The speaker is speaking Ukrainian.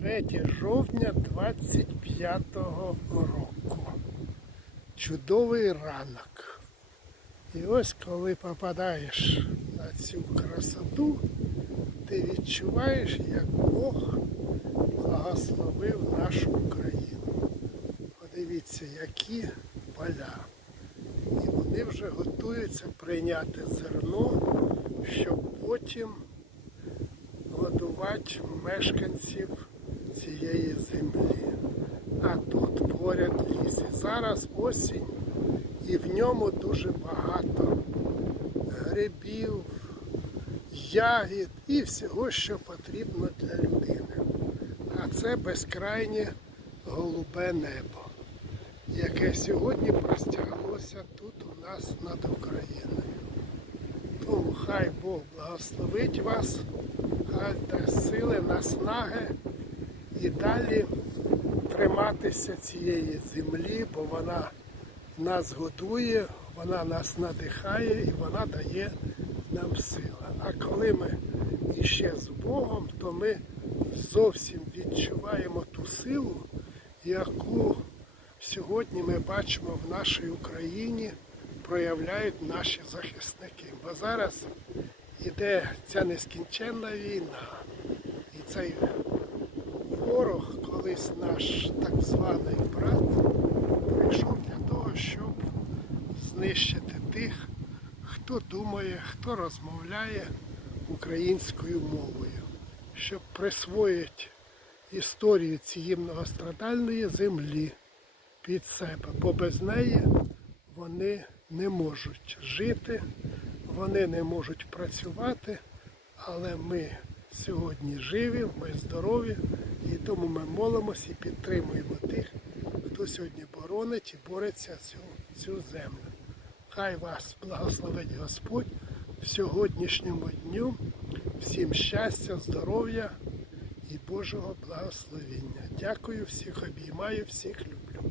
3 жовтня 25 року. Чудовий ранок. І ось коли попадаєш на цю красоту, ти відчуваєш, як Бог благословив нашу Україну. Подивіться, які поля. І вони вже готуються прийняти зерно, щоб потім годувати мешканців цієї землі. А тут поряд ліс. І зараз осінь, і в ньому дуже багато грибів, ягід і всього, що потрібно для людини. А це безкрайнє голубе небо, яке сьогодні простяглося тут у нас над Україною. Тому хай Бог благословить вас, хай дасть сили, наснаги і далі триматися цієї землі, бо вона нас годує, вона нас надихає і вона дає нам сили. А коли ми іще з Богом, то ми зовсім відчуваємо ту силу, яку сьогодні ми бачимо в нашій Україні, проявляють наші захисники. Бо зараз іде ця нескінченна війна. І цей ворог, колись наш так званий брат, прийшов для того, щоб знищити тих, хто думає, хто розмовляє українською мовою, щоб присвоїти історію цієї многострадальної землі під себе, бо без неї вони не можуть жити, вони не можуть працювати, але ми сьогодні живі, ми здорові, і тому ми молимося і підтримуємо тих, хто сьогодні боронить і бореться цю, цю землю. Хай вас благословить Господь в сьогоднішньому дню. Всім щастя, здоров'я і Божого благословення. Дякую всіх, обіймаю, всіх люблю.